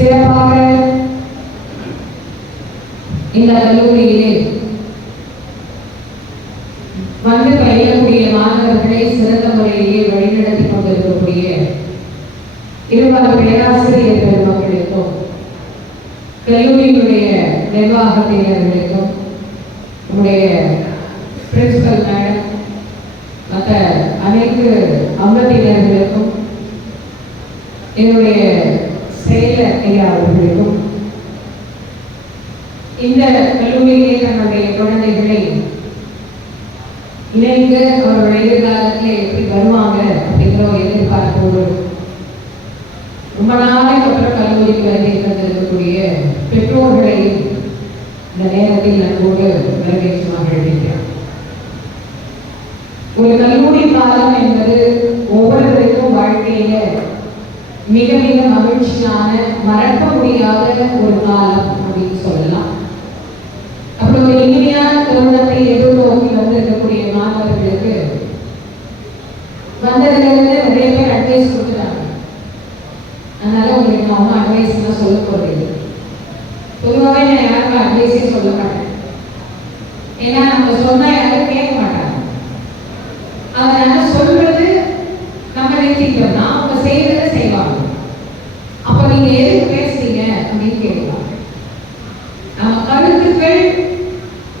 சிறப்பாக இந்த கல்லூரியிலே வந்து பயிலக்கூடிய மாணவர்களை சிறந்த முறையிலே வழிநடத்தி கொண்டிருக்கக்கூடிய இருபால் பேராசிரியர் பெருமக்களுக்கும் கல்லூரியினுடைய நிர்வாகத்தினர்களுக்கும் நம்முடைய பிரின்சிபல் மேடம் மற்ற அனைத்து அங்கத்தினர்களுக்கும் என்னுடைய செயலர் ஐயா அவர்களுக்கும் இந்த கல்லூரியிலே தன்னுடைய குழந்தைகளை இணைந்து அவர்கள் எதிர்காலத்தில் எப்படி வருவாங்க அப்படிங்கிற ஒரு எதிர்பார்ப்போடு ரொம்ப நாளைக்கு அப்புறம் கல்லூரிக்கு வருகை தந்திருக்கக்கூடிய பெற்றோர்களையும் இந்த நேரத்தில் நன்கோடு வரவேற்று மகிழ்கிறேன். ஒரு கல்லூரி காலம் என்பது ஒவ்வொருவருக்கும் வாழ்க்கையில மிக மிக மகிழ்ச்சியான மறக்க முடியாத ஒரு காலம் அப்படின்னு சொல்லலாம். அப்படி ஒரு இனிமையான தருணத்தை எதிர்நோக்கி வந்திருக்கக்கூடிய மாணவர்களுக்கு வந்ததிலிருந்து நிறைய பேர் அட்வைஸ் கொடுக்குறாங்க. அதனால உங்களுக்கு நான் ஒன்றும் அட்வைஸ்லாம் சொல்ல போறது. பொதுவாகவே நான் யாருக்கும் அட்வைஸே சொல்ல மாட்டேன். ஏன்னா நம்ம சொன்னா யாரும் கேட்க மாட்டாங்க. அதனால சொல்றது நம்ம நிறுத்திட்டோம்னா அவங்க செய்யறதை செய்வாங்க. அப்ப நீங்க எதுக்கு பேசுறீங்க அப்படின்னு கேட்கலாம். நம்ம கருத்துக்கள்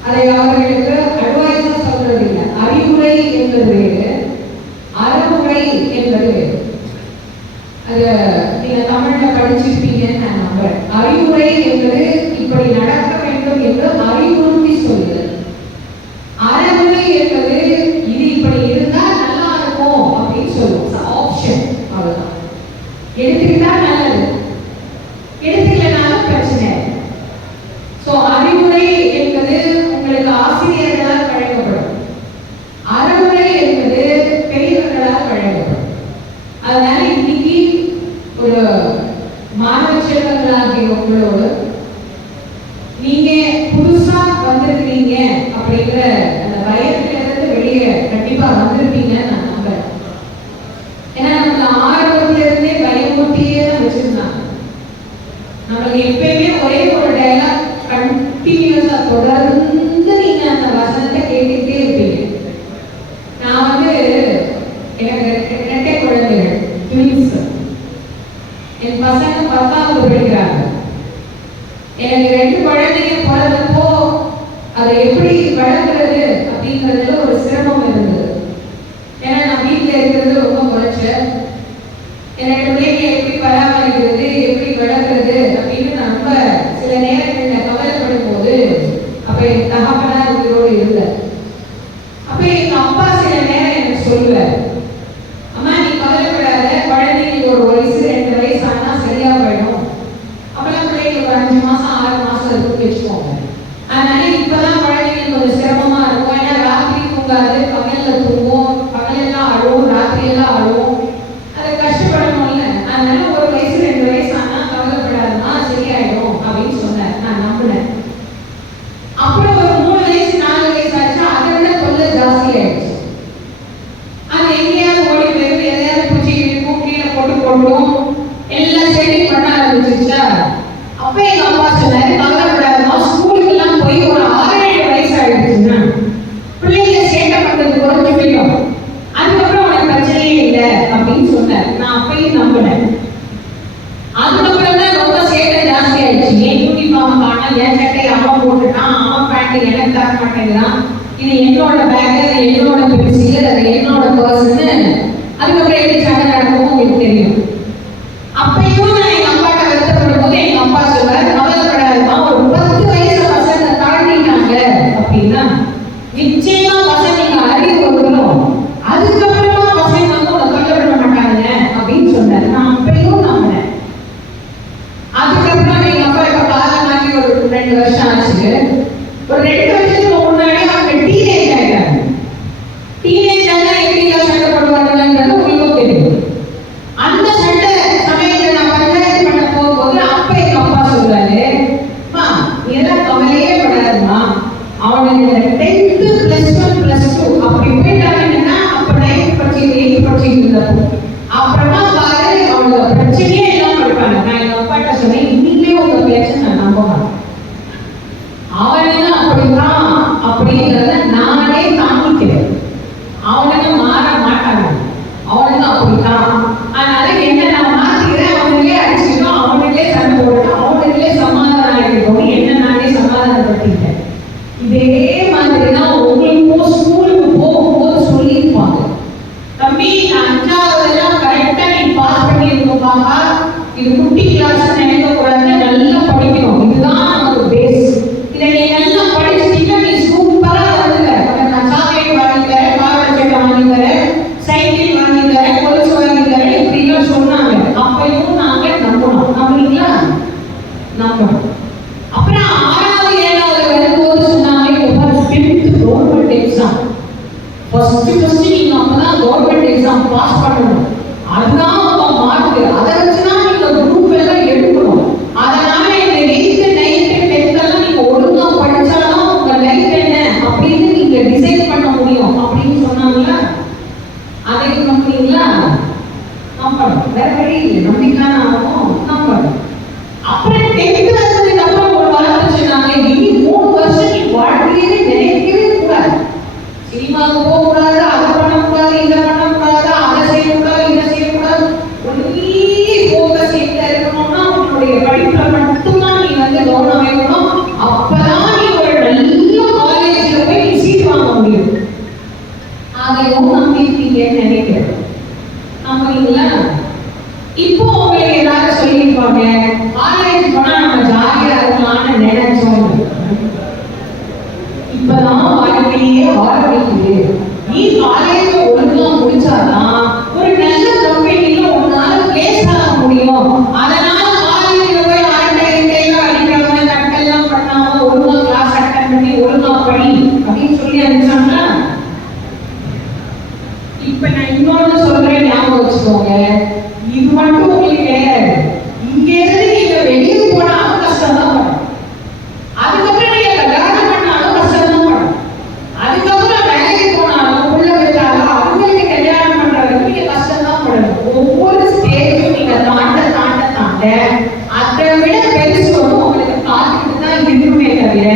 அதை அவர்களுக்கு அட்வைஸா சொல்றது இல்லை. அறிவுரை என்பது வேறு, அறமுறை என்பது வேறு. அது நீங்க தமிழ்ல படிச்சிருப்பீங்கன்னு நான் நம்புறேன். அறிவுரை என்பது இப்படி நடக்க வேண்டும் என்று அறிவுறுத்தி சொல்லுது. அறமுறை என்பது இது இப்படி இருந்தா நல்லா இருக்கும் அப்படின்னு சொல்லுவோம். ஆப்ஷன் அவ்வளவுதான். எடுத்துக்கிட்டா நல்லது, எடுத்துக்கலனாலும் பிரச்சனை. சோ அறிவுரை என்பது உங்களுக்கு ஆசிரியர்களால் வழங்கப்படும், அறமுறை என்பது பெரியவர்களால் வழங்கப்படும். அதனால இன்னைக்கு ஒரு மாணவ செல்வங்களாகிய உங்களோடு நீங்க புதுசா வந்திருக்கீங்க அப்படிங்கிற அந்த பயத்திலிருந்து வெளியே கண்டிப்பா வந்திருப்பீங்கன்னு நான் நம்புறேன். ஏன்னா நம்மள ஆரம்பத்துல இருந்தே பயமுறுத்தியே தான் வச்சிருந்தாங்க. நம்மளுக்கு எப்பயுமே ஒரே ஒரு டயலாக் கண்டினியூஸா தொடர்ந்து நீங்க அந்த வசனத்தை கேட்டுக்கிட்டே இருப்பீங்க. நான் வந்து எனக்கு இரட்டை குழந்தைகள், ட்வின்ஸ். என் பசங்க 10வது படிக்கிறாங்க. எனக்கு 2 குழந்தைங்க பிறந்தப்போ அதை எப்படி வளர்க்கிறது அப்படிங்கிறதுல ஒரு சிரமம் இருந்தது. ஏன்னா நான் வீட்டில் இருக்கிறது ரொம்ப குறைச்சேன். என்னோட பிள்ளைங்க எப்படி பராமரிக்கிறது, எப்படி வளர்க்கிறது அப்படின்னு நான் ரொம்ப சில நேரங்களில் கவலைப்படும் போது அப்ப என் தகப்பனார் உயிரோடு இருந்தார். அப்ப எங்க அப்பா சில நேரம் எனக்கு சொல்லுவார், அம்மா நீ கவலைப்படாத, குழந்தைங்களுக்கு ஒரு வயசு 2 வயசு ஆனா சரியா போயிடும். அப்பெல்லாம் பிள்ளைங்க ஒரு 5 மாசம் 6 மாசம் இருக்குன்னு வச்சுக்கோங்க. அதனால இப்பதான் குழந்தைங்களுக்கு கொஞ்சம் சிரமமா இருக்கும். ஏன்னா ராத்திரி தூங்காது, பகல்ல தூங்கும், பகலெல்லாம் அழுவும், ராத்திரி எல்லாம் அழுவும். அதை கஷ்டப்படணும்ல. அதனால ஒரு வயசு 2 வயசு ஆனா கவலைப்படாதுமா சரியாயிடும் அப்படின்னு சொன்னார். நான் நம்பினேன். அப்புறம் ஒரு 3 வயசு 4 வயசு ஆச்சு. அதை விட தொல்லை ஜாஸ்தி ஆயிடுச்சு. அது எங்கேயாவது ஓடி போயிடும், எதையாவது பூச்சி இருக்கும், கீழே போட்டு போடும், எல்லாம் செடி பண்ண ஆரம்பிச்சிருச்சா. அப்ப எங்க அப்பா சொன்னாரு, கவலைப்படாதமா, ஸ்கூலுக்கு எல்லாம் போய் ஒரு 6-7 வயசு ஆயிடுச்சுன்னா பிள்ளைங்க சேட்டை பண்றது குறைஞ்சு போயிடும், அதுக்கப்புறம் உனக்கு பிரச்சனையே இல்லை அப்படின்னு சொன்னார். நான் அப்பயும் நம்பினேன். அதுக்கப்புறம் தான் ரொம்ப சேட்டை ஜாஸ்தி ஆயிடுச்சு. என் யூனிஃபார்ம் காண, என் சட்டையை அவன் போட்டுட்டான், அவன் பேண்ட் எனக்கு தர மாட்டேங்கிறான், இது என்னோட பேக், அது என்னோட பென்சில், அது என்னோட பர்ஸ்ன்னு. அதுக்கப்புறம் எப்படி சண்டை நடக்கும் உங்களுக்கு தெரியும். அப்பயும் நான் எங்க அப்பாட்ட வருத்தப்படும் போது எங்க அப்பா சொல்றாரு, கவலைப்படாதுமா, ஒரு 10 வயசு பசங்க தாண்டிட்டாங்க அப்படின்னா நிச்சயமா பசங்க அறிவு வந்துடும், அதுக்கப்புறமா பசங்க வந்து உங்களை தொல்லை பண்ண மாட்டாங்க அப்படின்னு சொன்னாரு. நான் அப்பயும் நம்பினேன். அதுக்கப்புறம் எங்க அப்பா இப்ப காலமாகி ஒரு 2 வருஷம் ஆச்சு. ஒரு 2 வருஷத்துக்கு முன்னாடி அவங்க டீனேஜ் ஆயிட்டாங்க. டீனேஜ் ஆனா எப்படி சண்டை போடுவாங்கன்றது உங்களுக்கு தெரியும். அந்த சண்டை சமயத்துல நான் பஞ்சாயத்து பண்ண போகும்போது அப்ப எங்க அப்பா சொல்றாரு, இதெல்லாம் கவலையே படாதுமா, அவனுக்கு 10th +1 +2 அப்படி போயிட்டாங்கன்னா அப்ப 9th படிச்சு 8th படிச்சு இருந்தப்போ அப்புறமா பாரு அவங்க பிரச்சனையே இல்லாம இருப்பாங்க. நான் எங்க அப்பாட்ட சொன்னேன், அவனுக்கு அப்படித்தான். அதனால என்ன நான் மாத்திக்கிறேன், அவனுங்களே அடிச்சுக்கணும், அவனுங்களே சண்டை போடணும், அவனுங்களே சமாதானம் ஆகிக்கணும், என்ன நானே சமாதானப்படுத்திட்டேன். இதே மாதிரிதான் உங்களுக்கும் ஸ்கூலுக்கு போகும்போது சொல்லியிருப்பாங்க, தம்பி நான் 5ஆவதெல்லாம் கரெக்டா நீ பாஸ் பண்ணியிருக்கோம் பாப்பா, இது குட்டி கிளாஸ் நினைக்க கூடாது, நல்லா படிக்கணும், இதுதான் நமக்கு பேஸ். இதை நீ நல்லா படிச்சுட்டீங்கன்னா நீ சூப்பரா வந்துடுற, நான் சாக்லேட் வாங்கி தரேன், பாவச்சட்டை வாங்கி தரேன், சைக்கிள் வாங்கி தரேன், கொலுசு வாங்கி தரேன், இப்படி எல்லாம் சொன்னாங்க. அப்பையும் நாங்க நம்பணும், நம்புறீங்களா? நம்பணும். அப்புறம் 6வது 7வது வரும்போது சொன்னாங்க, கவர்மெண்ட் எக்ஸாம் ஃபர்ஸ்ட் நீங்க அப்பதான் கவர்மெண்ட் எக்ஸாம் பாஸ் பண்ணணும், அதுதான் உங்க மார்க், அதை வச்சுதான் நீங்க குரூப் எல்லாம் எடுக்கணும். அதனால இந்த 8th 9th 10th எல்லாம் நீங்க ஒழுங்கா படிச்சாதான் உங்க லைஃப் என்ன அப்படின்னு நீங்க டிசைட் பண்ண முடியும் அப்படின்னு சொன்னாங்களா? அதை நம்புறீங்களா? நம்பணும், வேற வழி இல்லை, நம்பிக்கையான ஆகும், நம்பணும். அப்புறம் 10th வந்ததுக்கு அப்புறம் ஒரு வார்த்தை சொன்னாங்க, இனி 3 வருஷம் நீ வாழ்க்கையே நினைக்கவே கூடாது, சினிமாவுக்கு போக கூடாது, அதை பண்ணக்கூடாது, இதை பண்ணக்கூடாது, அதை செய்யக்கூடாது, இதை செய்யக்கூடாது, ஒன்லி ஃபோக்கஸ் எங்க இருக்கணும்னா உன்னுடைய படிப்புல மட்டும்தான் நீ வந்து கவனம் வைக்கணும். அப்பதான் நீ ஒரு நல்ல காலேஜ்ல போய் நீ சீட் வாங்க முடியும். அதையும் நம்பிருப்பீங்கன்னு நினைக்கிறேன். நம்புறீங்களா? இப்போ உங்களுக்கு எல்லாரும் சொல்லியிருப்பாங்க, காலேஜ் போனா நம்ம ஜாலியா இருக்கலாம்னு நினைச்சோம், இப்பதான் வாழ்க்கையே ஆரம்பிக்குது. நீ காலேஜ் ஒழுங்கா முடிச்சாதான் ஒரு நல்ல கம்பெனில உன்னால பிளேஸ் ஆக முடியும். அதனால காலேஜ்ல போய் ஆர்டர் அடிக்காம கட்டெல்லாம் பண்ணாம ஒழுங்கா கிளாஸ் அட்டெண்ட் பண்ணி ஒழுங்கா படி அப்படின்னு சொல்லி அனுப்பிச்சாங்களா? இப்ப நான் இன்னொன்னு சொல்றேன், ஞாபகம் வச்சுக்கோங்க. இது மட்டும் உங்களுக்கு கிடையாது, இங்க இருந்து நீங்க வெளியே போனாலும் கஷ்டம் தான் வரும், அதுக்கப்புறம் நீங்க கல்யாணம் பண்ணாலும் கஷ்டம் தான் வரும், அதுக்கப்புறம் வேலைக்கு போனாலும் உள்ள வச்சாலும் அவங்களுக்கு கல்யாணம் பண்றதுக்கு நீங்க கஷ்டம் தான் படணும். ஒவ்வொரு ஸ்டேஜும் நீங்க தாண்ட அதை விட பெருசு வந்து உங்களுக்கு காத்துட்டு தான் இருக்குமே தவிர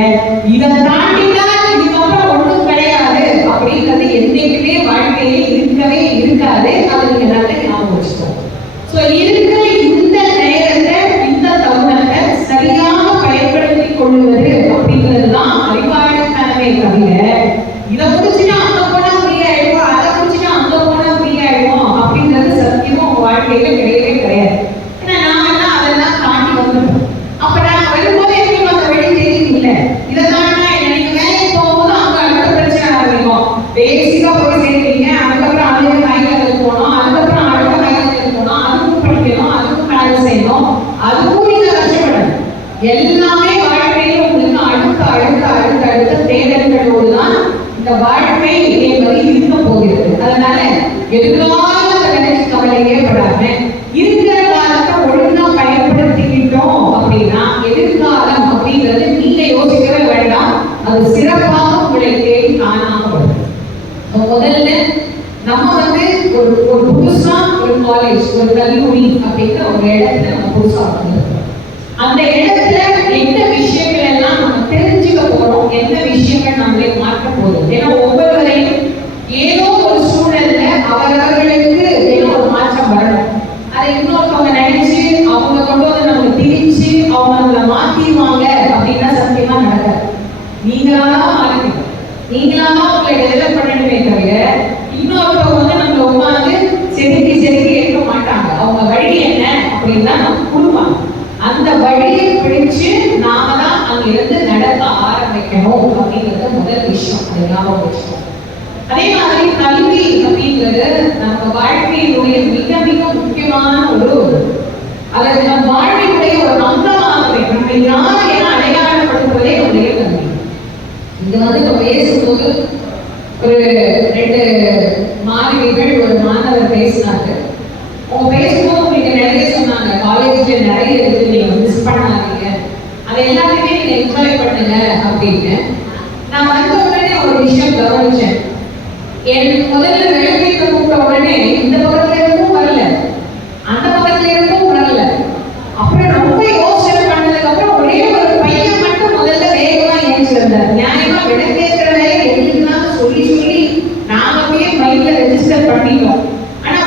இதை தாண்டினா இதுக்கப்புறம் ஒன்றும் கிடையாது அப்படிங்கிறது என்னைக்குமே வாழ்க்கையில இருக்கவே இருக்காது. அதை நீங்க நல்லா ஞாபகம் வச்சுக்கோங்க. ஸோ இருக்கிற இந்த நேரத்தை, இந்த தருணத்தை சரியாக பயன்படுத்திக் கொள்வது அப்படிங்கிறது தான் அறிவாளித்தனமே தவிர இதை முடிச்சுன்னா அங்க போனா ஃப்ரீ ஆயிடுவோம், அதை முடிச்சுன்னா அங்க போனா ஃப்ரீ ஆயிடுவோம் அப்படிங்கிறது சத்தியமா உங்க வாழ்க்கையில கிடையவே கிடையாது. ஏன்னா நாமெல்லாம் அதெல்லாம் தாண்டி வந்துட்டோம். அப்ப நான் வரும்போது எப்படி அந்த வழி தெரியல, இதை தாண்டினா நீங்க வேலைக்கு போகும்போது அங்க அடுத்த பிரச்சனை ஆரம்பிக்கும். பேசிக்கா போய் சேர்க்கிறீங்க, அதுக்கப்புறம் அதே மையத்துக்கு போனோம், அதுக்கப்புறம் அடுத்த மையத்துக்கு போனோம், அதுக்கும் படிக்கணும், அதுக்கும் வேலை செய்யணும், அதுக்கும் நீங்க கஷ்டப்படணும். எல்லாமே வாழ்க்கையில உங்களுக்கு அடுத்த அடுத்த அடுத்த அடுத்த தேடல்களோடு தான் இந்த வாழ்க்கை என்பது இருக்க போகிறது. அதனால எதிர்காலத்தை நினைச்சு கவலையே படாம இருக்கிற காலத்தை ஒழுங்கா பயன்படுத்திக்கிட்டோம் அப்படின்னா எதிர்காலம் அப்படிங்கிறது நீங்க யோசிக்கவே வேண்டாம், அது சிறப்பாக உங்களை தேடி காணாம வரும். முதல்ல நம்ம வந்து ஒரு புதுசா ஒரு காலேஜ், ஒரு கல்லூரி அப்படிங்கிற ஒரு இடத்துல நம்ம புதுசா வந்திருக்கோம். அந்த இடத்துல எந்த விஷயங்கள் எல்லாம் நம்ம தெரிஞ்சுக்க போறோம், எந்த விஷயங்கள் நம்மளை மாற்ற போதும். ஏன்னா ஒவ்வொருவரையும் ஏதோ ஒரு சூழல்ல அவரவர்களுக்கு ஏதோ ஒரு மாற்றம் வரணும். அதை இன்னொருத்தவங்க நினைச்சு அவங்க கொண்டு வந்து நம்ம திரிச்சு அவங்க நம்மளை மாத்திடுவாங்க அப்படின்னா சத்தியமா நடக்காது. நீங்களாதான் மாறிக்கணும், நீங்களாதான் உங்களை டெவலப் பண்ணணுமே தவிர இன்னொருத்தவங்க வந்து நம்மளை உட்காந்து செதுக்கி செதுக்கி எடுக்க மாட்டாங்க. அவங்க வழி என்ன அப்படின்னா நம்ம கொடுப்பாங்க. அந்த வழியை பிடிச்சு நாம தான் அங்கிருந்து நடக்க ஆரம்பிக்கணும் அப்படிங்கிறது முதல் விஷயம். அதை ஞாபகம் வச்சுக்கணும். அதே மாதிரி கல்வி அப்படிங்கிறது நம்ம வாழ்க்கையினுடைய மிக மிக முக்கியமான ஒரு, அல்லது நம் வாழ்க்கையுடைய ஒரு அங்கமாகவே நம்மை யார் என அடையாளப்படுத்துவதே நம்முடைய கல்வி. இது வந்து நம்ம பேசும்போது ஒரு 2 மாணவிகள் ஒரு மாணவர் பேசினாங்க. அவங்க பேசும்போது உங்களுக்கு நிறைய சொன்னாங்க, காலேஜ்ல நிறைய இருக்கு, நீங்க மிஸ் பண்ணாதீங்க, அதை எல்லாத்தையுமே நீங்க என்ஜாய் பண்ணுங்க அப்படின்னு. நான் வந்த உடனே ஒரு விஷயம் கவனிச்சேன். எனக்கு முதல்ல விளக்கத்தை கூப்பிட்ட உடனே இந்த பக்கத்துல இருந்தும் வரல, அந்த பக்கத்துல இருந்தும் வரல. அப்புறம் ரொம்ப யோசனை பண்ணதுக்கு அப்புறம் ஒரே ஒரு பையன் மட்டும் முதல்ல வேகமா ஏஞ்சி வந்தார். நியாயமா விளக்கேற்ற வேலை எங்களுக்குனால சொல்லி சொல்லி நாம போய் மைண்ட்ல ரெஜிஸ்டர் பண்ணிட்டோம். ஆனா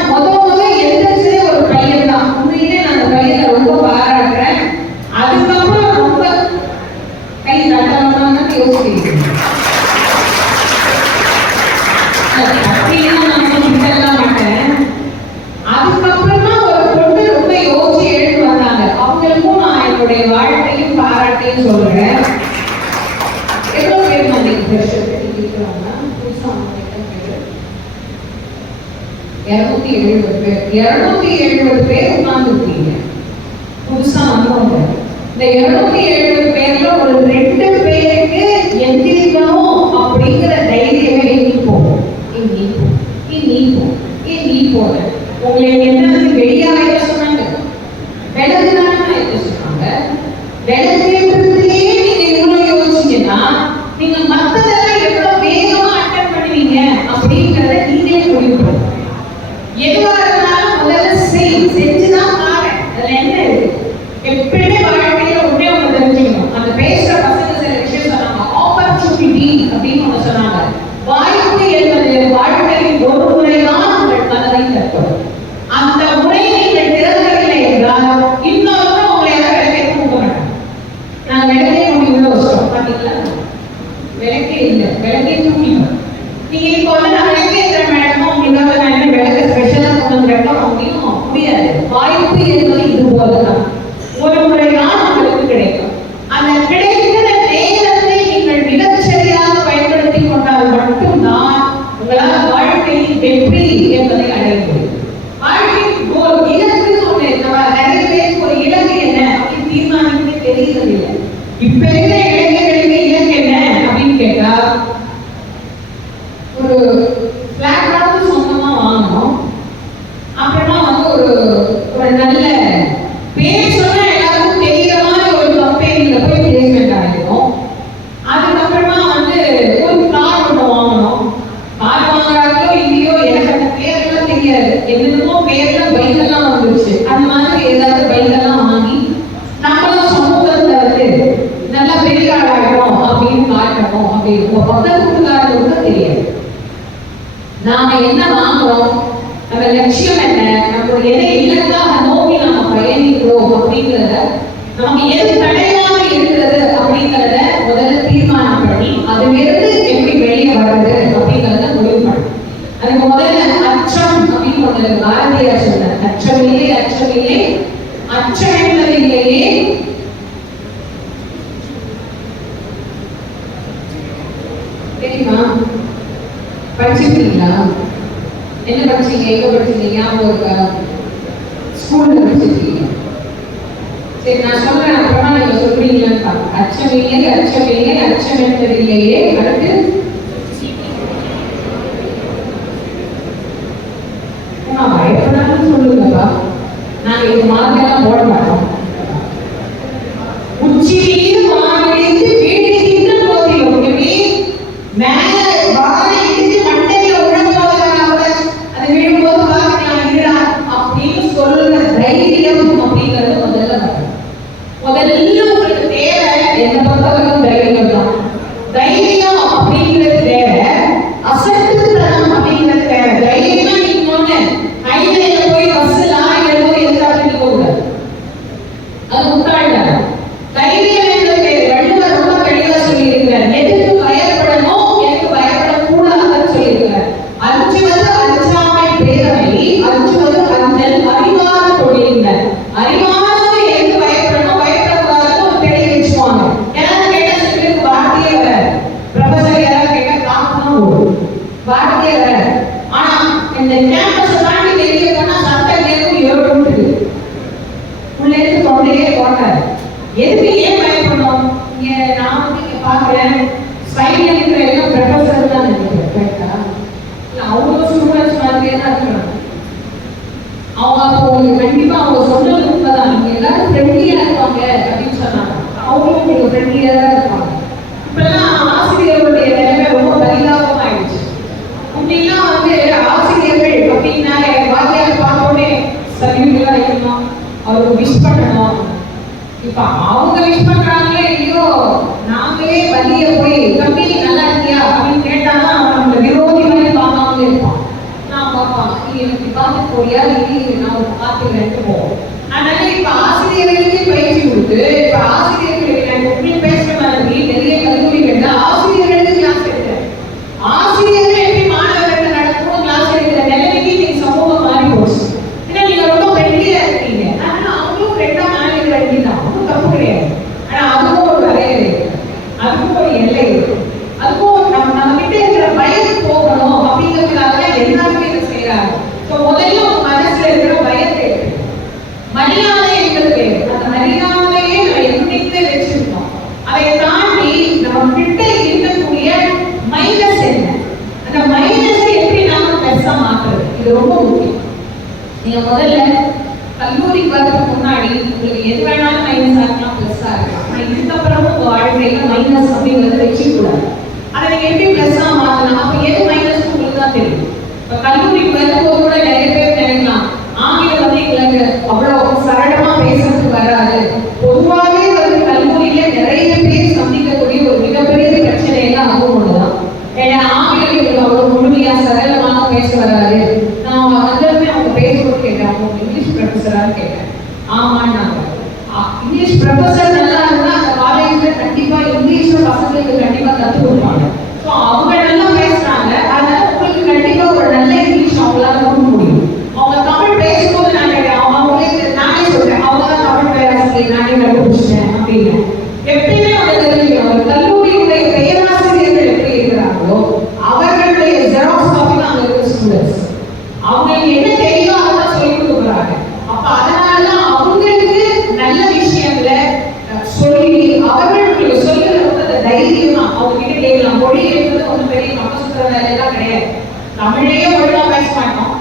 பாராட்டின்னு சொல்றேன். எவ்வளவு பேர் வந்தீங்க இருக்கிறாங்க? புதுசா 270 பேர். 270 பேர் உட்கார்ந்துருக்கீங்க புதுசா வந்தவங்க. இந்த 270 பேர்ல ஒரு 2 பேருக்கு எந்திரிக்கணும் அப்படிங்கிற தைரியமே போகும். நீ போல உங்களை என்ன வெளியாக சொன்னாங்க, விலகுதானே சொன்னாங்க. விலகுறதுலயே நீங்க இவ்வளவு யோசிச்சீங்கன்னா நீங்க மத்ததெல்லாம் எவ்வளவு வேகமா அட்டன் பண்ணுவீங்க அப்படிங்கிறத நீங்களே முடிவு பண்ணுங்க. எதுவா இருந்தாலும் முதல்ல செஞ்சுதான் பாரு. அதுல என்ன இருக்கு? எப்பயுமே வாழ்க்கையில ஒண்ணே ஒண்ணு தெரிஞ்சுக்கணும். அந்த பேசுற பசங்க சில விஷயம் சொன்னாங்க, ஆப்பர்ச்சுனிட்டி அப்படின்னு ஒண்ணு சொன்னாங்க. வாய்ப்பு என்பது வாழ்க்கையில் ஒரு முறைதான் உங்கள் மனதை தட்டும். அந்த முறை நீங்கள் திறக்கவில்லை என்றால் இன்னொரு உங்களை யாரும் விளக்கே தூக்க மாட்டாங்க. நான் விளக்கே முடிவு வச்சோம் பாத்தீங்களா? விளக்கே இல்லை, விளக்கே தூக்கிடும். நீங்க இப்போ வந்து நான் விளக்கே மேடமோ உங்களுக்காக நான் என்ன விளக்க ஸ்பெஷலா கொண்டு வைக்க முடியாது. வாய்ப்பு என்பது இது போலதான் ஒரு முறைதான் உங்களுக்கு கிடைக்கும். அந்த கிடைக்கிற நேரத்தை நீங்கள் மிகச்சரியாக பயன்படுத்தி கொண்டால் மட்டும்தான் உங்களால் வாழ்க்கையில் வெற்றி என்பதை அடைய முடியும். வாழ்க்கையில் ஒரு இலக்கு ஒன்று நிறைய பேருக்கு ஒரு இலக்கு என்ன அப்படின்னு தீர்மானிக்க தெரியறதில்லை. இப்ப இருக்கிற இளைஞர்களுக்கு இலக்கு என்ன அப்படின்னு கேட்டா, ஒரு பிளாட் சொந்தமா வாங்கணும், அப்புறமா வந்து ஒரு நல்ல பேர் சொன்னா எல்லாருக்கும் தெரிகிற மாதிரி ஒரு கம்பெனியில போய் பிளேஸ்மெண்ட் ஆகிடும். அதுக்கப்புறமா வந்து ஒரு கார் ஒன்று வாங்கணும். கார் வாங்குறாங்களோ இல்லையோ எனக்கு அந்த பேரெல்லாம் தெரியாது. என்னென்னமோ பேர்ல பைக்கெல்லாம் வந்துருச்சு. அந்த மாதிரி ஏதாவது பைக்கெல்லாம் வாங்கி நம்மளும் சமூகத்தை வந்து நல்லா பெரிய ஆளாகிறோம் அப்படின்னு காட்டணும் அப்படின்னு பக்கத்து வீட்டுக்காரர்களுக்கு தெரியாது. நாம என்ன வாங்குறோம், நம்ம லட்சியம் என்ன, நம்மளுடைய எதை இலக்காக நோக்கி நம்ம பயணிக்கிறோம் அப்படிங்கிறத, நமக்கு எது தடையாக இருக்கிறது அப்படிங்கிறத முதல்ல தீர்மானம் பண்ணி அதிலிருந்து எப்படி வெளியே வர்றது அப்படிங்கிறத முடிவு பண்ணணும். அதுக்கு முதல்ல அச்சம் அப்படின்னு ஒண்ணு பாரதியார் சொன்னார். அச்சமில்லை அச்சமில்லை அச்சம் என்பதிலேயே தெரியுமா? படிச்சிருக்கீங்களா? என்ன படிச்சீங்க? எங்க படிச்சீங்க? ஞாபகம் இருக்கா? ஸ்கூல்ல படிச்சிருக்கீங்க. சரி, நான் சொல்றேன், அப்புறமா நீங்க சொல்றீங்களான்னு பாருங்க. அச்சமில்லை அச்சமில்லை அச்சம் என்பதிலேயே அடுத்து பயப்படாமல் சொல்லுங்கப்பா. நாங்க இது மாதிரியெல்லாம் போட மாட்டோம். உச்சி மீது வானிலிருந்து வீடுகின்ற போதிலும் மேல வாழை இருந்து மண்டையில உழப்போவதாக அது விழும்போது பார்க்கலாம் அப்படின்னு சொல்ற தைரியம் அப்படிங்கிறது முதல்ல வரும். முதல்ல உங்களுக்கு தேவை என்ன பொறுத்தவரைக்கும் தைரியம் தான். தைரியம் அப்படிங்கிறது தேவை, அசட்டுத்தனம் அப்படிங்கிறது தேவை. தைரியமா நீங்க ஒண்ணு ஹைவேல போய் பஸ் லாரி வரும்போது எதுக்காக நீங்க கூடாது, அது முட்டாள்தான். தைரியம் என்பது வள்ளுவர் ரொம்ப தெளிவா சொல்லியிருக்கிறார். எதுக்கு பயப்படணும், எதுக்கு பயப்படக்கூடாதுன்னு சொல்லியிருக்கிறார். அஞ்சுவது அஞ்சாமை பேரமை, அஞ்சுவது அஞ்சல் அறிவான தொழில்கள். அறிவானது எதுக்கு பயப்படணும், பயப்படக்கூடாதுன்னு ஒரு தெளிவு வச்சுக்குவாங்க. யாராவது கேட்டா சொல்லிட்டு வார்த்தையே வராது. ப்ரொஃபசர் யாராவது கேட்டா காரணம் போடும், வார்த்தையே வராது. ஆனா இந்த கேம்பஸ் தாண்டி வெளியே போனா சட்டம் கேட்கும் யோசிச்சு உள்ள இருந்து தொண்டையே போட்டாரு. எதுக்கு ஏன் பயப்படணும்? நான் வந்து இங்க பாக்குறேன் ஸ்பைன்ல இருக்கிற எல்லாம் ப்ரொஃபசர் தான் நினைக்கிறேன். கரெக்டா? இல்ல அவங்க ஸ்டூடெண்ட்ஸ் மாதிரியே தான் இருக்கிறாங்க. அவங்க அப்போ கண்டிப்பா அவங்க சொன்னது உண்மைதான். நீங்க எல்லாரும் ஃப்ரெண்ட்லியா இருப்பாங்க அப்படின்னு சொன்னாங்க. அவங்களும் உங்களுக்கு ஃப்ரெண்ட்லியா தான் இருப்பாங்க. இப்பெல்லாம் ஆசிரியர்களுடைய நிலைமை ரொம்ப பரிதாபம் ஆயிடுச்சு. முன்னெல்லாம் வந்து ஆசிரியர்கள் அப்படின்னாலே வாத்தியார் பார்த்தோடனே சர்டிஃபிகேட் வைக்கணும், அவருக்கு விஷ் பண்ணணும். இப்ப அவங்க விஷ் பண்றாங்களே இல்லையோ, நாங்களே வழிய போய் கம்பெனி நல்லா இருக்கியா அப்படின்னு கேட்டாதான் நம்ம விரோதி மாதிரி பார்க்காம இருப்பான். நான் பார்ப்பான், நீ எனக்கு பார்த்து போறியா, நீ நான் பார்த்துக்கிறேன்ட்டு போவோம். அதனால இப்ப ஆசிரியர்களுக்கு பயிற்சி கொடுத்து இப்ப ஆசிரியர்களுக்கு பேசுற மாதிரி நிறைய கல்லூரிகள்ல ஆசிரியர்களுக்கு கிளாஸ் எடுக்கிறேன். ஆசிரியர்கள் எப்படி மாணவர்கள் நடக்கும் கிளாஸ் எடுக்கிற நிலைமைக்கு நீங்க சமூகம் மாறி போச்சு. ஏன்னா நீங்க ரொம்ப ஃப்ரெண்ட்லியா இருக்கீங்க, அதனால அவங்களும் ஃப்ரெண்டா மாறி வேண்டியதான், ஒன்றும் தப்பு கிடையாது. ஆனா அதுவும் முதல்ல உங்க மனசுல இருக்கிற பயத்தை மரியாதை என்பது அந்த மரியாதையை நம்ம என்னைக்குமே வச்சிருக்கோம். அதை தாண்டி நம்ம கிட்ட இருக்கக்கூடிய மைனஸ் என்ன, அந்த மைனஸ் எப்படி நாம பெருசா மாற்றுறது, இது ரொம்ப முக்கியம். நீங்க முதல்ல கல்லூரிக்கு வரதுக்கு முன்னாடி உங்களுக்கு எது வேணாலும் மைனஸா இருக்கலாம், பிளஸ்ஸா இருக்கலாம். ஆனா இதுக்கப்புறமும் உங்க வாழ்க்கையில மைனஸ் அப்படிங்கறத வச்சுக்கூடாது. அதை நீங்க எப்படி பிளஸ்ஸா மாத்தலாம்? அப்ப எது மைனஸ் உங்களுக்கு தான் தெரியும். இப்ப கல்லூரிக்கு வரும்போது கூட நிறைய பேர் நினைக்கலாம் ஆங்கிலம் வந்து எங்களுக்கு அவ்வளவு சரளமா பேசுறதுக்கு வராது. பொதுவாகவே வந்து கல்லூரியில நிறைய பேர் சந்திக்கக்கூடிய ஒரு மிகப்பெரிய பிரச்சனை எல்லாம் அதுவும் ஒண்ணுதான். ஏன்னா ஆங்கிலம் எங்களுக்கு அவ்வளவு முழுமையா சரளமாக பேச வராது. நான் வந்ததுமே அவங்க பேசும்போது கேட்டேன், அவங்க இங்கிலீஷ் ப்ரொஃபஸரான்னு கேட்டேன். ஆமான்னாங்க. இங்கிலீஷ் ப்ரொஃபஸர் நல்லா இருந்தா அந்த காலேஜ்ல கண்டிப்பா இங்கிலீஷ்ல பசங்களுக்கு கண்டிப்பா கற்றுக் கொடுப்பாங்க. ஸோ அவங்க நல்லா பேசுறாங்க, அதனால உங்களுக்கு கண்டிப்பா ஒரு நல்ல இங்கிலீஷ் அவங்களால கொடுக்க முடியும். அவங்க தமிழ் பேசும்போது நான் கேட்டேன், அவங்களே நானே சொல்றேன், அவங்க தான் தமிழ் பேராசிரியர் நானே கண்டுபிடிச்சிட்டேன் அப்படின்னு. எப்பயுமே அவங்க தெரிஞ்சுக்கணும், ஒரு கல்லூரியுடைய பேராசிரியர்கள் எப்படி இருக்கிறாங்களோ அவர்களுடைய ஜெராக்ஸ் காப்பி தான் அங்க இருக்கிற ஸ்டூடெண்ட்ஸ். அவங்களுக்கு என்ன தெரியும் அதான் சொல்லி கொடுக்குறாங்க. அப்ப அதனாலதான் அவங்களுக்கு நல்ல விஷயங்களை சொல்லி அவர்களுக்கு சொல்லுறது அந்த தைரியமா அவங்க கிட்ட கேட்கலாம். மொழி என்பது ஒன்றும் பெரிய நம்ம சுற்றுற வேலையெல்லாம் கிடையாது. தமிழையே ஒழுங்கா பேச மாட்டோம்,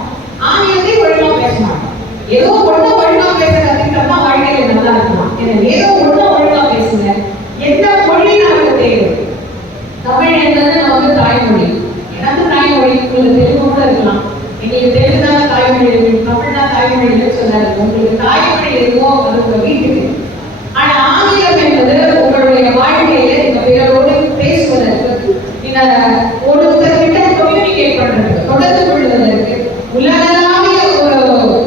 ஆங்கிலத்தையும் ஒழுங்கா பேச மாட்டோம். ஏதோ ஒண்ணு ஒழுங்கா பேச கத்துக்கிட்டா வாழ்க்கையில நல்லா இருக்கலாம். எனவே ஏதோ ஒண்ணு ஒழுங்கா பேசுங்க. எந்த மொழி நமக்கு தேவை? தமிழ் என்பது நமக்கு தாய்மொழி. எனக்கு தாய்மொழி, உங்களுக்கு தெலுங்கு கூட இருக்கலாம். எங்களுக்கு தெலுங்குதான தாய்மொழி, தமிழ்னா தாய்மொழின்னு சொன்னாரு. உங்களுக்கு தாய்மொழி எதுவோ அது உங்க வீட்டுக்கு. ஆனா ஆங்கிலம் என்பது உங்களுடைய வாழ்க்கையில இந்த பிறரோடு பேசுவதற்கு, இந்த ஒருத்தர்கிட்ட கம்யூனிகேட் பண்றதுக்கு, தொடர்பு கொள்வதற்கு உலகளாவிய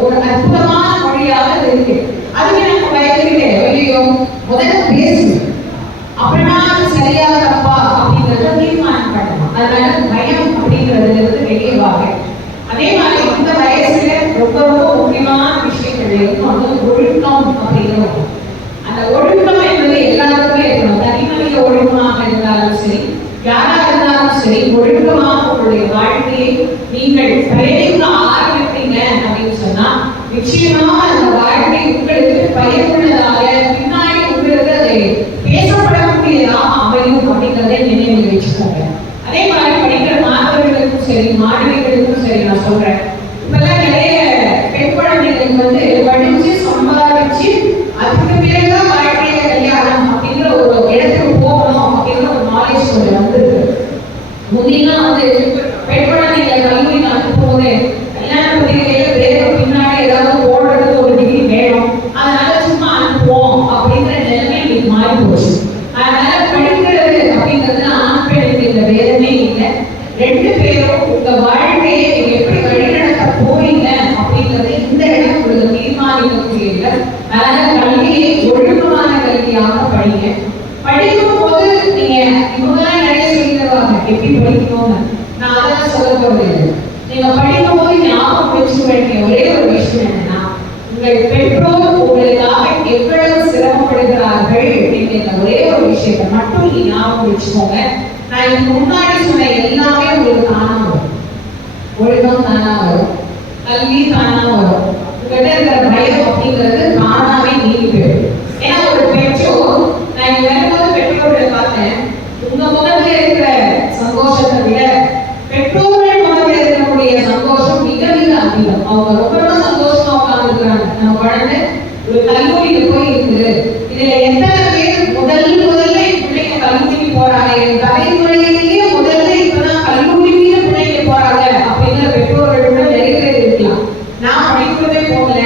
ஒரு அற்புதமான மொழியாக இருக்கு. அதுக்கு நம்ம பயந்துக்கிட்டே ஐயோ முதல்ல பேசுவோம், அப்படின்னா சரியா தப்பா அப்படிங்கறத தீர்மானம் பண்ணணும். அதனால பயம் அப்படிங்கிறதுல இருந்து வெளியே வாங்க. அதே மாதிரி இந்த வயசுல ரொம்ப ரொம்ப முக்கியமான விஷயங்கள் இருக்கும், அது ஒழுக்கம் அப்படிங்கிறது. அந்த ஒழுக்கம் என்பது எல்லாருக்குமே இருக்கணும். தனிமனித ஒழுக்கமாக இருந்தாலும் சரி, யாரா இருந்தாலும் சரி, ஒழுக்கமாக உங்களுடைய வாழ்க்கையை நீங்கள் பயணிக்க ஆரம்பித்தீங்க அப்படின்னு சொன்னா நிச்சயமாக அந்த வாழ்க்கை உங்களுக்கு பயனுள்ளதாக பின்னாடி உங்களுக்கு அதை பேசப்படக்கூடியதாக அமையும் அப்படிங்கிறதை நினைவில் வச்சுக்கோங்க. அதே மாதிரி படிக்கிற மாணவர்களுக்கும் சரி, மாணவிகளுக்கும் சரி நான் சொல்றேன், இப்பெல்லாம் நிறைய பெண் குழந்தைகளுக்கு வந்து படிச்சு சம்பாதிச்சு அதுக்கு பிறகுதான் வாழ்க்கையில கல்யாணம் அப்படிங்கிற ஒரு இடத்துக்கு போகணும் அப்படிங்கிற ஒரு நாலேஜ் கொஞ்சம் வந்துருக்கு. முன்னெல்லாம் வந்து பெண் குழந்தைகளை கல்லூரி அனுப்பும் போது கல்யாண பத்திரிகையில வேற பின்னாடி ஏதாவது போடுறதுக்கு ஒரு டிகிரி வேணும், அதனால சும்மா அனுப்புவோம் அப்படிங்கிற நிலைமை இன்னைக்கு மாறி போச்சு. அதனால படிக்கிறது அப்படிங்கிறது ஆண் பெண்ணுக்கு இந்த வேதமே இல்லை. ரெண்டு பேரும் உங்க வாழ்க்கையை நீங்க எப்படி வழிநடத்த போறீங்க அப்படிங்கிறது இந்த இடம் உங்களுக்கு தீர்மானிக்கக்கூடிய. அதனால கல்வியை ஒழுக்கமான கல்வியாக படிங்க. படிக்கும் போது நீங்க இவங்கெல்லாம் நிறைய சொல்லி தருவாங்க எப்படி படிக்கணும்னு, நான் அதெல்லாம் சொல்ல போறது. நீங்க படிக்கும் போது ஞாபகம் வச்சுக்க வேண்டிய ஒரே ஒரு விஷயம் என்னன்னா, உங்கள் பெற்றோர் உங்களுக்காக எவ்வளவு சிரமப்படுகிறார்கள் அப்படிங்கிற ஒரே ஒரு விஷயத்தை மட்டும் நீங்க ஞாபகம் வச்சுக்கோங்க. நான் இதுக்கு முன்னாடி சொன்ன எல்லாமே உங்களுக்கு தானா வரும். ஒழுக்கம் தானா வரும், கல்வி தானா வரும், உங்கள்கிட்ட இருக்கிற பயம் அப்படிங்கிறது தானாவே நீங்கி போயிடும். ஏன்னா ஒரு பெற்றோர், நான் இங்க வரும்போது பெற்றோர்களை பார்த்தேன், உங்க முகத்துல இருக்கிற சந்தோஷத்தை விட பெற்றோர்கள் முகத்துல இருக்கக்கூடிய சந்தோஷம் மிக மிக அதிகம். அவங்க ரொம்ப ரொம்ப சந்தோஷமா உட்கார்ந்துருக்காங்க. நம்ம குழந்தை ஒரு கல்லூரிக்கு போய் இருக்குது. இதுல எத்தனை பேர் முதல்ல பிள்ளைங்க கல்லூரிக்கு போறாங்க, என் தலைமுறையிலேயே முதல்ல இப்பதான் கல்லூரிக்கு பிள்ளைங்க போறாங்க அப்படிங்கிற பெற்றோர்கள் கூட நிறைய பேர் இருக்கலாம். நான் படிக்கவே போகல,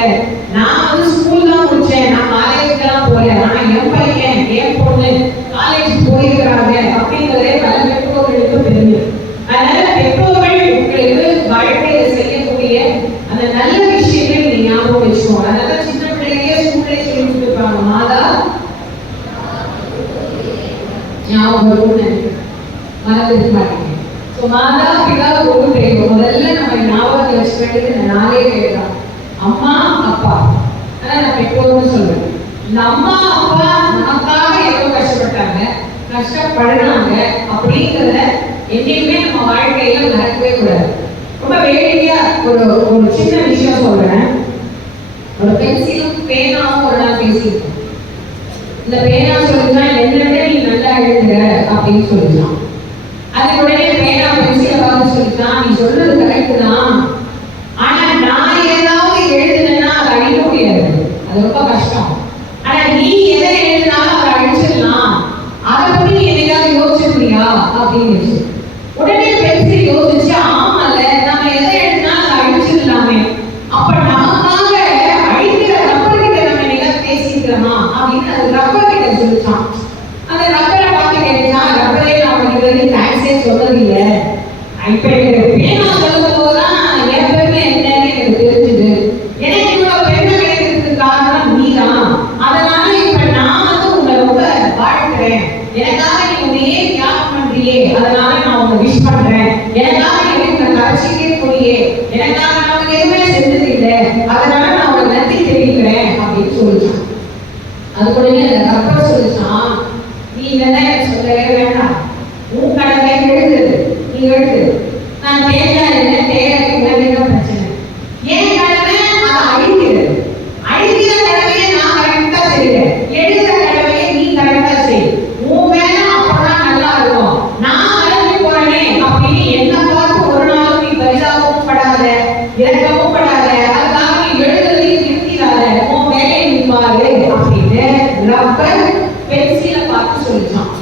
நான் வந்து ஸ்கூல் தான் முடிச்சேன், நான் காலேஜுக்கெல்லாம் போகல, ஆனா என் பையன் என் பொண்ணு காலேஜ் போயிருக்கிறாங்க அப்படிங்கிறதே பல பெற்றோர்களுக்கு தெரியும். அதனால பெற்றோர்கள் உங்களுக்கு வாழ்க்கையில செய்யக்கூடிய அந்த நல்ல விஷயங்கள் நீங்க ஞாபகம் வச்சுக்கோங்க. அதனால சின்ன பிள்ளைகளே ஸ்கூல்லே சொல்லி கொடுத்துருப்பாங்க, மாதா ஞாபகம் மறந்துட்டு மாட்டீங்க. மாதா பிதா குரு தெய்வம் முதல்ல நம்ம ஞாபகத்தை வச்சுக்க வேண்டியது இந்த நாளே கேட்கலாம். அம்மா அப்பா, ஆனா நான் பெற்றோர்னு சொல்றேன். இந்த அம்மா அப்பா நமக்காக எவ்வளவு கஷ்டப்பட்டாங்க, கஷ்டப்படுறாங்க அப்படிங்கிறத என்னைக்குமே நம்ம வாழ்க்கையில மறக்கவே கூடாது. ரொம்ப வேடிக்கையா ஒரு ஒரு சின்ன விஷயம் சொல்றேன். ஒரு பென்சிலும் பேனாவும் ஒரு நாள் பேசியிருக்கோம். இந்த பேனா சொல்லுதான் என்னென்ன நீ நல்லா எழுதுற அப்படின்னு சொல்லிக்கலாம். அது உடனே பேனா பென்சிலை பார்த்து சொல்லிக்கலாம், நீ சொல்றது கரெக்ட் தான், ஆனா நான் ஏதாவது எழுதுனா அதை அழிக்க முடியாது, அது ரொம்ப கஷ்டம். ஆனா நீ எதை எழுதினாலும் அதை அழிச்சிடலாம், அதை பத்தி நீ என்னைக்காவது யோசிச்சிருக்கியா அப்படின்னு. உடனே பென்சில் யோசிச்சு, ஆமால நம்ம எதை எழுதினா அதை அழிச்சிடலாமே, அப்ப நமக்காக அழிக்கிற ரப்பர் கிட்ட நம்ம என்னைக்காவது பேசிக்கிறோமா அப்படின்னு அது ரப்பர் கிட்ட சொல்லிச்சான். அந்த ரப்பரை பார்த்து கேட்டான், ரப்பரே நான் உனக்கு வரைக்கும் தேங்க்ஸே சொன்னதில்லை, இப்ப எனக்கு பேனா சொல்லும் போதுதான் என் பெருமை என்னன்னு எனக்கு தெரிஞ்சுது, எனக்கு இவ்வளவு பெருமை கிடைக்கிறதுக்கு காரணம் நீதான், அதனால இப்ப நான் வந்து உங்களை ரொம்ப வாழ்க்கிறேன், எனக்காக நீ உன்னையே தியாகம் பண்றியே, அதனால நான் உன்னை விஷ் பண்றேன், எனக்காக நீ உன்னை கரைச்சிக்கே போறியே, எனக்காக நான் உனக்கு எதுவுமே செஞ்சது இல்லை, அதனால நான் உனக்கு நன்றி தெரிவிக்கிறேன் அப்படின்னு சொல்லிச்சான். அது கூடவே அந்த ரப்பர் சொல்லிச்சான், நீ இதெல்லாம் எனக்கு சொல்லவே வேண்டாம், உன் கடமை எழுது, நீ எழுது, நான் தேவையா இல்லை தேவையா பிரச்சனை, ஏன் கடமை அதை அழிக்கிறது, அழிக்கிற கடமையை நான் கரெக்டா செய்யறேன், எழுதுற கடமையை நீ கரெக்டா செய், உன் வேலை அப்பதான் நல்லா இருக்கும், நான் அழிஞ்சு போறேனே அப்படின்னு என்ன பார்த்து ஒரு நாளும் நீ பரிதாபமும் படாத, இறக்கவும் படாத, அதுக்காக நீ எழுதுறதையும் நிறுத்திடாத, உன் வேலையை நீ பாரு அப்படின்னு ரப்பர் பென்சிலை பார்த்து சொல்லிச்சான்.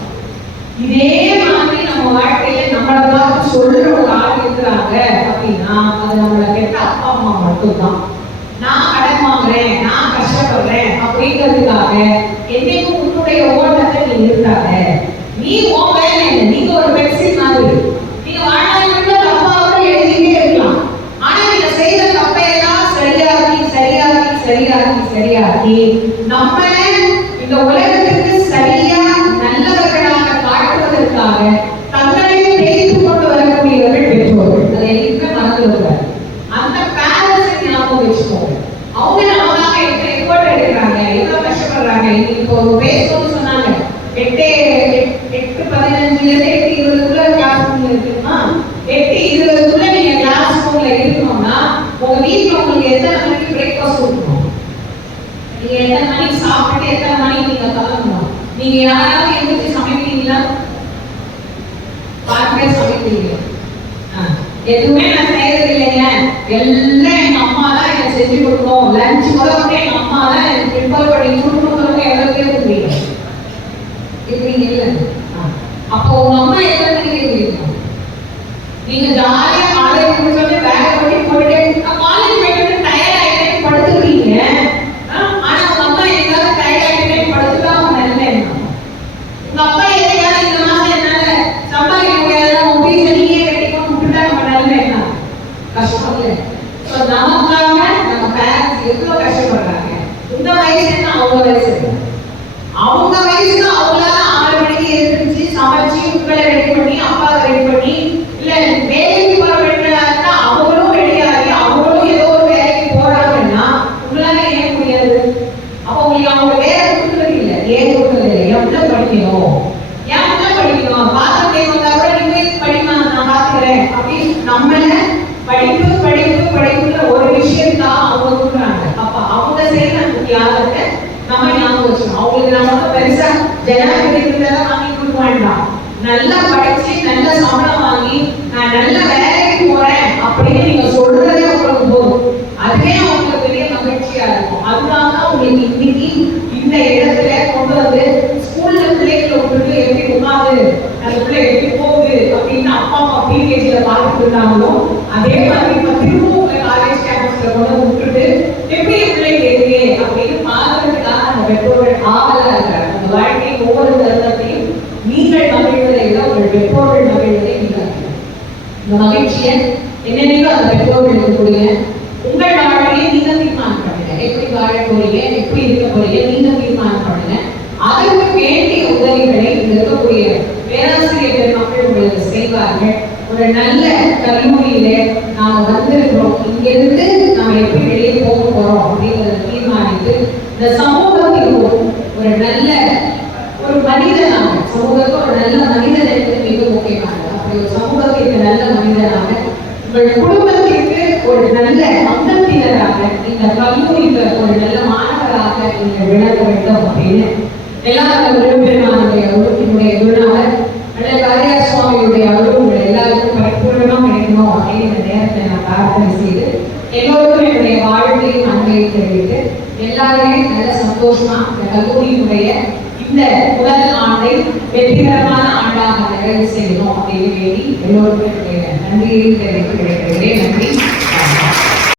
இதே மாதிரி நம்ம வாழ்க்கையில நம்மளை பார்த்து சொல்ற ஒரு ஆள் இருக்கிறாங்க அப்படின்னா அது நம்மளை பெற்ற அப்பா அம்மா மட்டும்தான். நான் கடன் வாங்குறேன், நான் கஷ்டப்படுறேன் அப்படிங்கிறதுக்காக என்னைக்கும் உன்னுடைய ஓட்டத்தை நீ நிறுத்தாத, நீ உன் வேலை என்ன, நீங்க ஒரு பென்சில் மாதிரி, நீங்க வாழ்நாள் தப்பாவோட எழுதிட்டே இருக்கலாம், ஆனா நீங்க செய்த தப்பையெல்லாம் சரியாக்கி சரியாக்கி சரியாக்கி சரியாக்கி நம்மள இந்த உலகத்துக்கு சரியா நல்லவர்களாக காட்டுவதற்காக தங்களையும் தேய்த்து கொண்டு வரக்கூடியவர்கள் பெற்றோர்கள். அதை எதுவுமே மறந்துவிடுவார். அந்த பேரண்ட்ஸ் ஞாபகம் வச்சுக்கோங்க. அவங்க நமக்காக எவ்வளவு எஃபோர்ட் எடுக்கிறாங்க, எவ்வளவு கஷ்டப்படுறாங்க. இப்போ பேசணும்னு சொன்னாங்க 8:15 8:20 கிளாஸ் ரூம்ல இருக்குமா, 8:20 நீங்க கிளாஸ் ரூம்ல இருக்கணும்னா உங்க வீட்டுல உங்களுக்கு எத்தனை மணிக்கு பிரேக்ஃபாஸ்ட் கொடுக்கணும், நீங்க எத்தனை மணிக்கு சாப்பிட்டு எத்தனை மணிக்கு நீங்க கிளம்பணும், நீங்க யாராவது எந்திரிச்சு சமைப்பீங்களா, பார்க்கவே சமைப்பீங்க, எதுவுமே நான் செய்யறது இல்லைங்க, எல்லாம் எங்க அம்மா தான் எனக்கு செஞ்சு கொடுக்கணும், லஞ்ச் முதல்ல எங்க அம்மா தான் எனக்கு ப்ரிப்பேர் பண்ணி கொடுக்கணும்னு எவ்வளவு பேர் புரியுங்க இப்படி இல்லை. அப்போ உங்க அம்மா எத்தனை மணிக்கு இருக்கணும், நீங்க ஜாலியா காலேஜ் முடிச்சோடனே பேக் பண்ணி போட்டுட்டே காலேஜ் போயிட்டு டயர்ட் ஆகிட்டே படுத்துக்கிறீங்க, ஆனா உங்க அம்மா எதாவது டயர்ட் ஆகிட்டே படுத்துட்டா அவங்க நிலைமை என்ன, உங்க அப்பா எதையாவது இந்த மாசம் என்னால சம்பாதிக்க முடியாத உங்க வீட்டுல நீயே கட்டிக்கணும் விட்டுட்டா நம்ம நிலைமை என்ன, கஷ்டம் இல்லை. நமக்காக நம்ம பேரண்ட்ஸ் எவ்வளவு கஷ்டப்படுறாங்க. இந்த வயசுல அவங்க வயசு, அவங்க வயசுக்கு அவங்களால 6 மணிக்கு எழுந்திரிச்சு சமைச்சு உங்களை ரெடி பண்ணி அப்பாவை ரெடி பண்ணி, இல்ல வேலைக்கு போற பெண்களா இருந்தா அவங்களும் ரெடி ஆகி அவங்களும் ஏதோ ஒரு வேலைக்கு போறாங்கன்னா உங்களால ஏன் முடியாது. அப்போ உங்களுக்கு அவங்க வேலை கொடுக்கறது இல்லை, ஏன் கொடுக்கறது இல்லை, எவ்வளவு படிக்கணும், எவ்வளவு படிக்கணும், பாத்திரத்தை வந்தா கூட நீங்க படிமா நான் பாத்துக்கிறேன் அப்படின்னு நம்மள படிப்பு படிப்பு படிப்புல ஒரு விஷயம் தான் அவங்க கொடுக்குறாங்க. அப்ப அவங்க செய்யற அந்த தியாகத்தை நம்ம ஞாபகம் வச்சுக்கணும். அவங்களுக்கு நம்ம பெருசா ஜனாதிபதி வாங்கி கொடுக்க வேண்டாம், நல்லா படிச்சு நல்ல சம்பளம் வாங்கி நான் நல்ல வேலைக்கு போறேன் அப்படின்னு நீங்க சொல்றதே உங்களுக்கு போதும், அதுவே அவங்களுக்கு பெரிய மகிழ்ச்சியா இருக்கும். அதனால உங்களுக்கு இன்னைக்கு இந்த இடத்துல கொண்டு வந்து ஸ்கூல்ல பிள்ளைகளை விட்டுட்டு எப்படி உட்காந்து அந்த பிள்ளை எப்படி போகுது அப்படின்னு அப்பா அம்மா பிகேஜில பார்த்துட்டு இருந்தாங்களோ அதே மாதிரி இப்ப திரும்ப உங்களை காலேஜ் கேம்பஸ்ல கொண்டு விட்டுட்டு எப்படி பிள்ளைங்க இருக்கு அப்படின்னு பார்க்கறதுக்காக அந்த பெற்றோர்கள் ஆவலா இருக்காங்க. அந்த வாழ்க்கை ஒவ்வொரு தருணத்தையும் நீங்கள் மகிழ்வதை விட உங்கள் பெற்றோர்கள் மகிழ்வதை நீங்கள் இந்த மகிழ்ச்சியை என்னென்னைக்கு அந்த பெற்றோர்களுக்கு கொடுங்க. உங்கள் வாழ்க்கையை நீங்க தீர்மானம் பண்ணுங்க, எப்படி வாழ போறீங்க, எப்படி இருக்க போறீங்க, நீங்க தீர்மானம் பண்ணுங்க. அதற்கு வேண்டிய உதவிகளை இருக்கக்கூடிய பேராசிரியர் பெருமக்கள் உங்களுக்கு செய்வார்கள். ஒரு நல்ல கல்லூரியில நாம வந்திருக்கிறோம், இங்கிருந்து நாம எப்படி வெளியே போக போறோம் அப்படிங்கிறத தீர்மானித்து இந்த சமூகத்திற்கும் ஒரு நல்ல ஒரு மனிதனாக, சமூகத்துக்கு ஒரு நல்ல மனிதன் என்பது மிக முக்கியமானது. அப்படி ஒரு சமூகத்திற்கு நல்ல மனிதனாக உங்கள் குடும்பத்தை கல்லூரிக்கு ஒரு நல்ல மாணவராக நீங்கள் விளக்க வேண்டும் அப்படின்னு எல்லாரும் பெருமானுடைய உறுப்பினுடைய குருநாதர் காரியார் சுவாமியுடைய அருள் உங்கள் எல்லாருக்கும் பரிபூர்ணமாக கிடைக்கணும் அப்படின்னு இந்த நேரத்தை நான் பிரார்த்தனை செய்து எல்லோருக்கும் என்னுடைய வாழ்க்கையும் அன்பையும் தெரிவித்து எல்லாருமே நல்ல சந்தோஷமா இந்த கல்லூரியினுடைய இந்த முதல் ஆண்டை வெற்றிகரமான ஆண்டாக நிறைவு செய்யணும் அப்படின்னு வேண்டி எல்லோருக்கும் என்னுடைய நன்றியை தெரிவித்து விடைபெறுகிறேன். நன்றி.